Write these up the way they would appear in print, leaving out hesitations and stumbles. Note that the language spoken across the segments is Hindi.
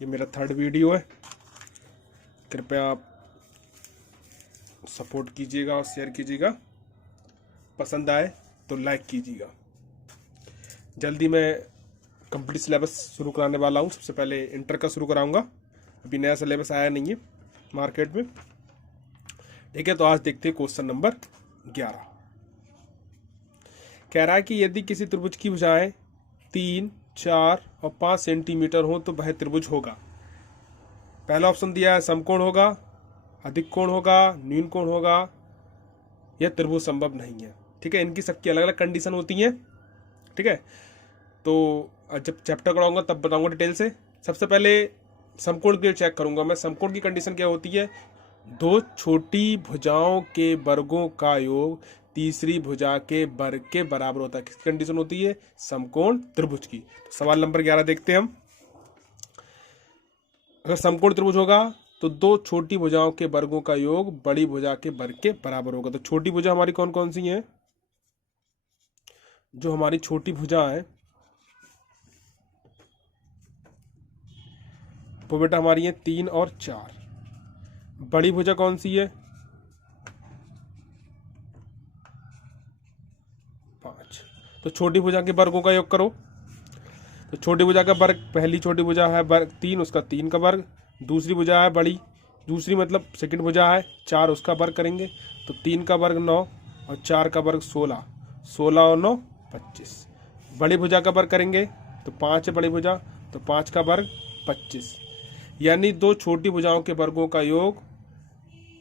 ये मेरा थर्ड वीडियो है, कृपया आप सपोर्ट कीजिएगा और शेयर कीजिएगा। पसंद आए तो लाइक कीजिएगा। जल्दी मैं कंप्लीट सिलेबस शुरू कराने वाला हूँ। सबसे पहले इंटर का शुरू कराऊंगा। अभी नया सिलेबस आया नहीं है मार्केट में, ठीक है। तो आज देखते हैं क्वेश्चन नंबर 11। कह रहा है कि यदि किसी त्रिभुज की भुजाएं 3, 4 और 5 सेंटीमीटर हो तो वह त्रिभुज होगा। पहला ऑप्शन दिया है समकोण होगा, अधिक कोण होगा, न्यून कोण होगा, यह त्रिभुज संभव नहीं है, ठीक है। इनकी सबकी अलग अलग कंडीशन होती हैं, ठीक है। तो जब चैप्टर कराऊंगा तब बताऊंगा डिटेल से। सबसे पहले समकोण के चेक करूंगा मैं। समकोण की कंडीशन क्या होती है? दो छोटी भुजाओं के वर्गों का योग तीसरी भुजा के वर्ग के बराबर होता है। किसकी कंडीशन होती है? समकोण त्रिभुज की। तो सवाल नंबर 11 देखते हैं हम। अगर समकोण त्रिभुज होगा तो दो छोटी भुजाओं के वर्गों का योग बड़ी भुजा के वर्ग के बराबर होगा। तो छोटी भुजा हमारी कौन कौन सी है? जो हमारी छोटी भुजा है वो बेटा हमारी है 3 और 4। बड़ी भुजा कौन सी है? 5। तो छोटी भुजा के वर्गों का योग करो। तो छोटी भुजा का वर्ग, पहली छोटी भुजा है वर्ग 3, उसका 3 का वर्ग। दूसरी भुजा है बड़ी, दूसरी मतलब सेकंड भुजा है 4, उसका वर्ग करेंगे। तो 3 का वर्ग 9 और 4 का वर्ग 16। 16 और 9 25। बड़ी भुजा का वर्ग करेंगे तो 5 है बड़ी भुजा, तो 5 का वर्ग 25। यानी दो छोटी भुजाओं के वर्गों का योग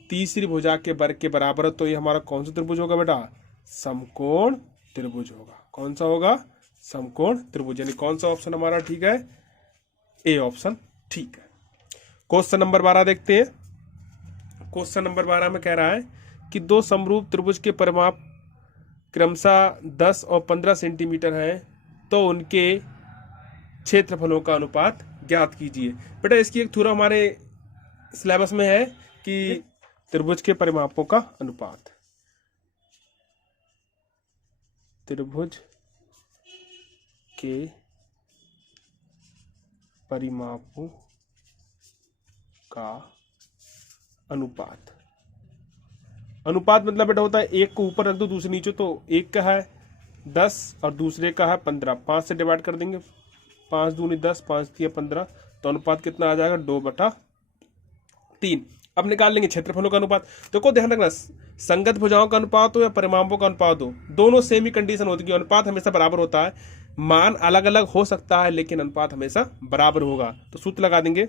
तीसरी भुजा के वर्ग के बराबर है। तो ये हमारा कौन सा त्रिभुज होगा बेटा? समकोण त्रिभुज होगा। कौन सा होगा? समकोण त्रिभुज। यानी कौन सा ऑप्शन हमारा ठीक है? ए ऑप्शन ठीक है। क्वेश्चन नंबर 12 देखते हैं। क्वेश्चन नंबर 12 में कह रहा है कि दो समरूप त्रिभुज के परिमाप क्रमशः 10 और 15 सेंटीमीटर हैं, तो उनके क्षेत्रफलों का अनुपात ज्ञात कीजिए। बेटा इसकी एक थोड़ा हमारे सिलेबस में है कि त्रिभुज के परिमापों का अनुपात। त्रिभुज के परिमापों का अनुपात। अनुपात मतलब बेटा होता है एक को ऊपर रख दो दूसरे नीचे। तो एक का है 10 और दूसरे का है 15। 5 से डिवाइड कर देंगे, 5 दूनी 10, 5 दिया 15। तो अनुपात कितना आ जाएगा? 2/3। अब निकाल लेंगे क्षेत्रफलों का अनुपात। देखो ध्यान रखना, संगत भुजाओं का अनुपात हो या परिमापों का अनुपात हो, दोनों सेम ही कंडीशन होती है। अनुपात हमेशा बराबर होता है। मान अलग अलग हो सकता है लेकिन अनुपात हमेशा बराबर होगा। तो सूत्र लगा देंगे,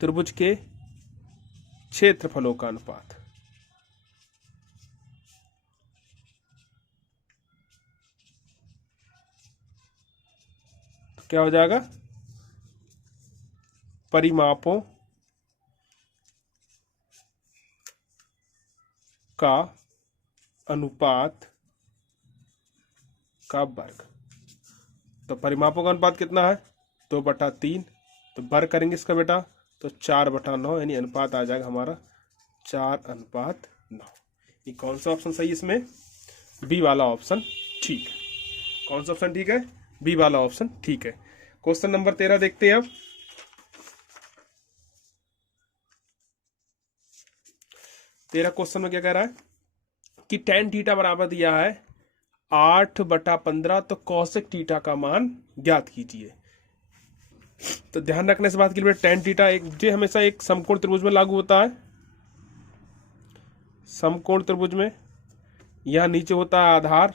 त्रिभुज के क्षेत्रफलों का अनुपात। तो क्या हो जाएगा? परिमापों का अनुपात का वर्ग। तो परिमापों का अनुपात कितना है? 2/3। तो वर्ग करेंगे इसका बेटा तो 4/9, यानी अनुपात आ जाएगा हमारा 4:9। ये कौन सा ऑप्शन सही है इसमें? बी वाला ऑप्शन ठीक है। कौन सा ऑप्शन ठीक है? बी वाला ऑप्शन ठीक है। क्वेश्चन नंबर 13 देखते हैं अब। 13 क्वेश्चन में क्या कह रहा है कि tan थीटा बराबर दिया है 8/15, तो कौशिक थीटा का मान ज्ञात कीजिए। तो ध्यान रखने से बात के लिए tan थीटा एक जो हमेशा एक समकोण त्रिभुज में लागू होता है। समकोण त्रिभुज में यह नीचे होता है आधार,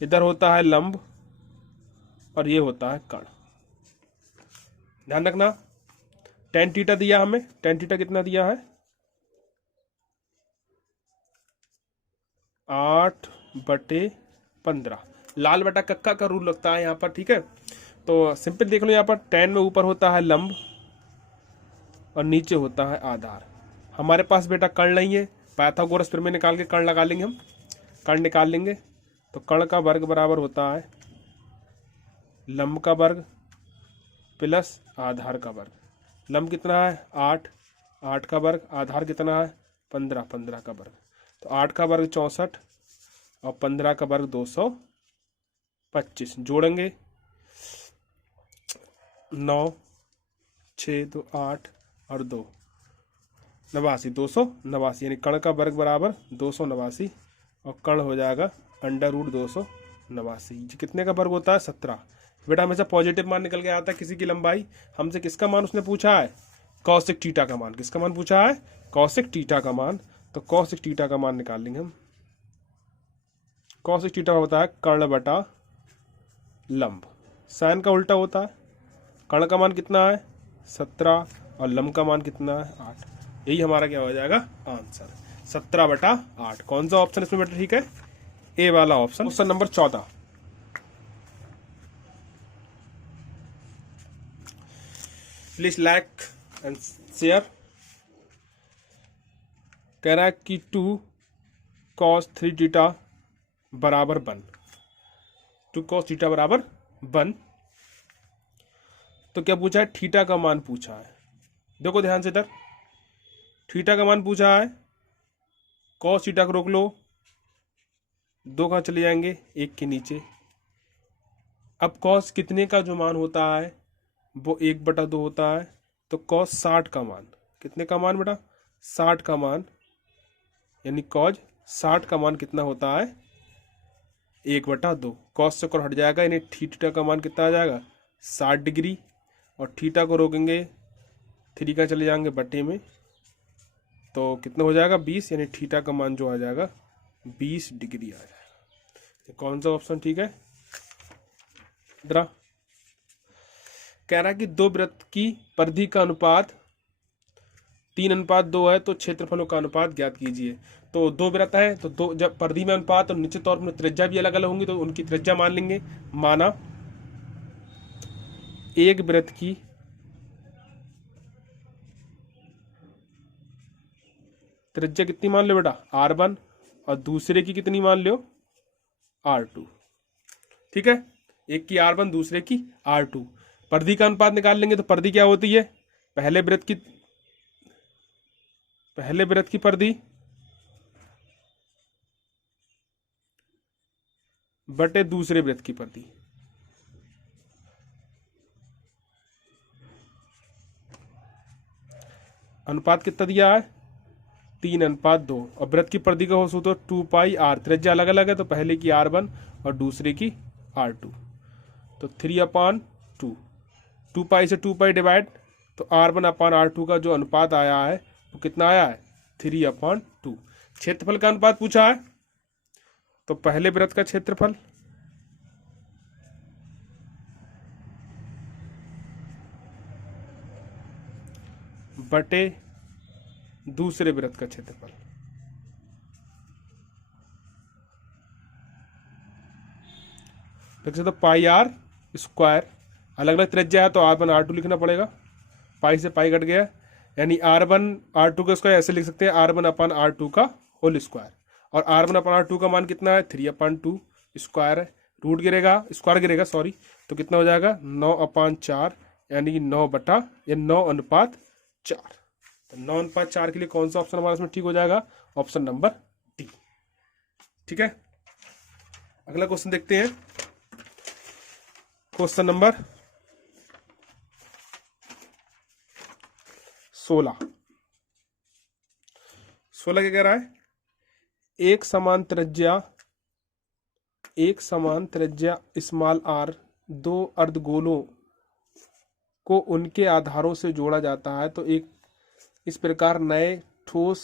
इधर होता है लंब और ये होता है कर्ण। ध्यान रखना, tan थीटा दिया हमें। tan थीटा कितना दिया है? 8/15। लाल बटा कक्का का रूल लगता है यहाँ पर, ठीक है। तो सिंपल देख लो, यहाँ पर tan में ऊपर होता है लंब और नीचे होता है आधार। हमारे पास बेटा कर्ण नहीं है, पाइथागोरस प्रमेय निकाल के कर्ण लगा लेंगे हम। कर्ण निकाल लेंगे तो कर्ण का वर्ग बराबर होता है लंब का वर्ग प्लस आधार का वर्ग। लंब कितना है? 8, 8 का वर्ग। आधार कितना है? 15, 15 का वर्ग। तो 8 का वर्ग 64 और 15 का वर्ग 225। जोड़ेंगे 9 6 तो 8 और 2 89, 289, यानी कर्ण का वर्ग बराबर 289 और कर्ण हो जाएगा √289। कितने का वर्ग होता है? 17। बेटा हमेशा पॉजिटिव मान निकल के आता है किसी की लंबाई। हमसे किसका मान उसने पूछा है? कॉसेक थीटा का मान। किसका मान पूछा है? कॉसेक थीटा का मान। तो कॉसेक थीटा का मान निकाल लेंगे हम। कॉसेक थीटा होता है कर्ण बटा लंब। साइन का उल्टा होता है। कर्ण का मान कितना है? 17 और लंब का मान कितना है? 8। यही हमारा क्या हो जाएगा? आंसर 17/8। कौन सा ऑप्शन इसमें बेटा ठीक है? ए वाला option. Question number 14। Please like and share. कह रहा है कि 2 cos 3 थीटा बराबर 1। 2 cos थीटा बराबर 1। तो क्या पूछा है? थीटा का मान पूछा है। देखो ध्यान से इधर, थीटा का मान पूछा है। cos थीटा को रोक लो, 2 कहाँ चले जाएंगे? 1 के नीचे। अब cos कितने का जो मान होता है वो 1/2 होता है। तो cos 60 का मान, कितने का मान बेटा? 60 का मान, यानी cos 60 का मान कितना होता है? 1/2। cos से हट जाएगा, यानी थीटा का मान कितना आ जाएगा? 60 डिग्री। और थीटा को रोकेंगे, 3 का चले जाएंगे बटे में, तो कितना हो जाएगा? 20, यानी थीटा का मान जो आ जाएगा 20 डिग्री आ जाएगा। कौन सा ऑप्शन ठीक है? इधर कह रहा है कि 2 वृत्त की परिधि का अनुपात 3:2 है, तो क्षेत्रफलों का अनुपात ज्ञात कीजिए। तो 2 वृत्त है तो 2, जब परिधि में अनुपात, तो निश्चित तौर पर त्रिज्या भी अलग अलग होंगी, तो उनकी त्रिज्या मान लेंगे। माना एक वृत्त की त्रिज्या कितनी मान लो बेटा? R1, और दूसरे की कितनी मान लो? R2। ठीक है, एक की R1 दूसरे की R2। परिधि का अनुपात निकाल लेंगे, तो परिधि क्या होती है? पहले वृत्त की परिधि बटे दूसरे वृत्त की परिधि। अनुपात कितना दिया है? 3:2। और वृत्त की परिधि का हो सूत्र 2πr। त्रिज्या अलग अलग है, तो पहले की R1 और दूसरे की R2। तो 3/2। 2π से 2π डिवाइड, तो R1/R2 का जो अनुपात आया है वो कितना आया है? 3/2। क्षेत्रफल का अनुपात पूछा है, तो पहले वृत्त का क्षेत्रफल बटे दूसरे वृत्त का क्षेत्रफल। देख सकते, तो πr²। अलग अलग त्रिज्या है, तो R1 R2 लिखना पड़ेगा। पाई से पाई कट गया, यानी R1 R2 का स्क्वायर ऐसे लिख सकते हैं, R1/R2 का होल स्क्वायर। और R1/R2 का मान कितना है? 3/2 स्क्वायर है। रूट गिरेगा, स्क्वायर गिरेगा सॉरी, तो कितना हो जाएगा? 9/4, यानी 9/4। तो 9/4 के लिए कौन सा ऑप्शन हमारा इसमें ठीक हो जाएगा? Option number D. ठीक है, अगला क्वेश्चन देखते हैं। क्वेश्चन नंबर 16 क्या कह रहा है? एक समान त्रिज्या स्मॉल r 2 अर्धगोलों को उनके आधारों से जोड़ा जाता है, तो एक इस प्रकार नए ठोस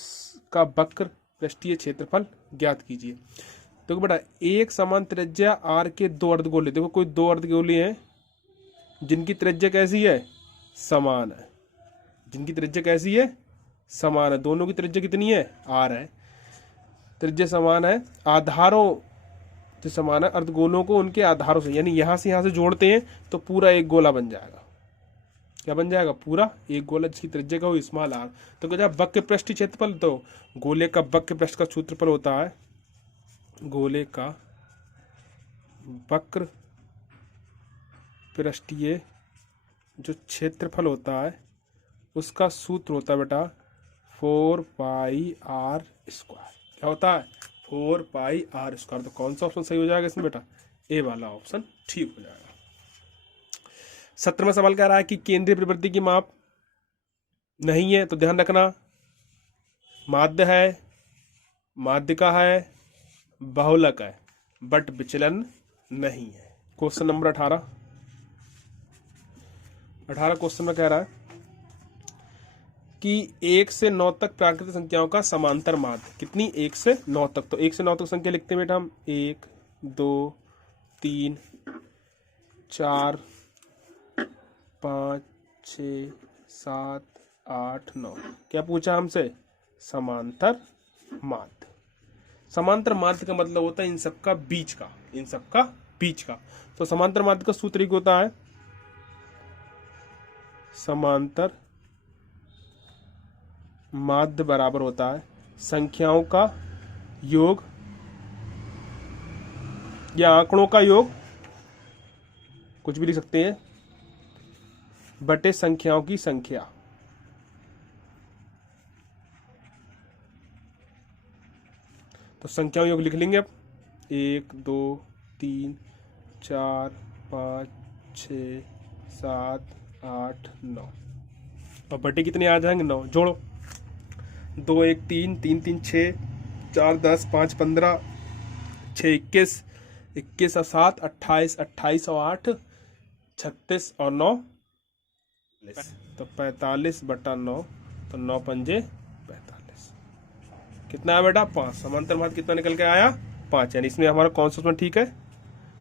का वक्र पृष्ठीय क्षेत्रफल ज्ञात कीजिए। देखो बेटा, एक समान त्रिज्या r के 2 अर्धगोले। देखो कोई 2 अर्धगोले हैं जिनकी त्रिज्या कैसी है? समान है। जिनकी त्रिज्या कैसी है? समान है। दोनों की त्रिज्या कितनी है? r है। त्रिज्या समान है, आधारों से समान है, अर्धगोलों को उनके आधारों से, यानी यहां से जोड़ते हैं तो पूरा एक गोला बन जाएगा। क्या बन जाएगा? पूरा एक गोला जिसकी त्रिज्या का हो स्मॉल r। तो क्या वक्र पृष्ठीय क्षेत्रफल, तो गोले का वक्र पृष्ठ का क्षेत्रफल होता है, गोले का वक्र पृष्ठीय जो क्षेत्रफल होता है उसका सूत्र होता है बेटा 4πr²। क्या होता है? 4πr²। तो कौन सा ऑप्शन सही हो जाएगा इसमें बेटा? ए वाला ऑप्शन ठीक हो जाएगा। 17वां सवाल कह रहा है कि केंद्रीय प्रवृत्ति की माप नहीं है तो ध्यान रखना माध्य है, माध्यिका है, बहुलक है, बट विचलन नहीं है। क्वेश्चन नंबर 18 क्वेश्चन में कह रहा है कि 1 से 9 तक प्राकृतिक संख्याओं का समांतर माध्य कितनी, 1 से 9 तक। तो 1 से 9 तक संख्या लिखते हैं बेटा हम, 1 2 3 4 5 6 7 8 9। क्या पूछा हमसे, समांतर माध्य। समांतर माध्य का मतलब होता है इन सबका बीच का, इन सबका बीच का। तो समांतर माध्य का सूत्र एक होता है, समांतर माध्य बराबर होता है संख्याओं का योग या आंकड़ों का योग, कुछ भी लिख सकते हैं, बटे संख्याओं की संख्या। तो संख्याओं योग लिख लेंगे अब, 1 2 3 4 5 6 7 8 9 और बटे कितने आ जाएंगे, 9। जोड़ो, 2 1 3 3 3 6 4 10 5 15 6 21 21 और 7 28 28 और 8 36 और 9 तो 45/9। तो 9 पंजे 45। कितना है बेटा, 5। समांतर माध्य कितना निकल के आया, 5। यानी इसमें हमारा कौन सा उसमें ठीक है,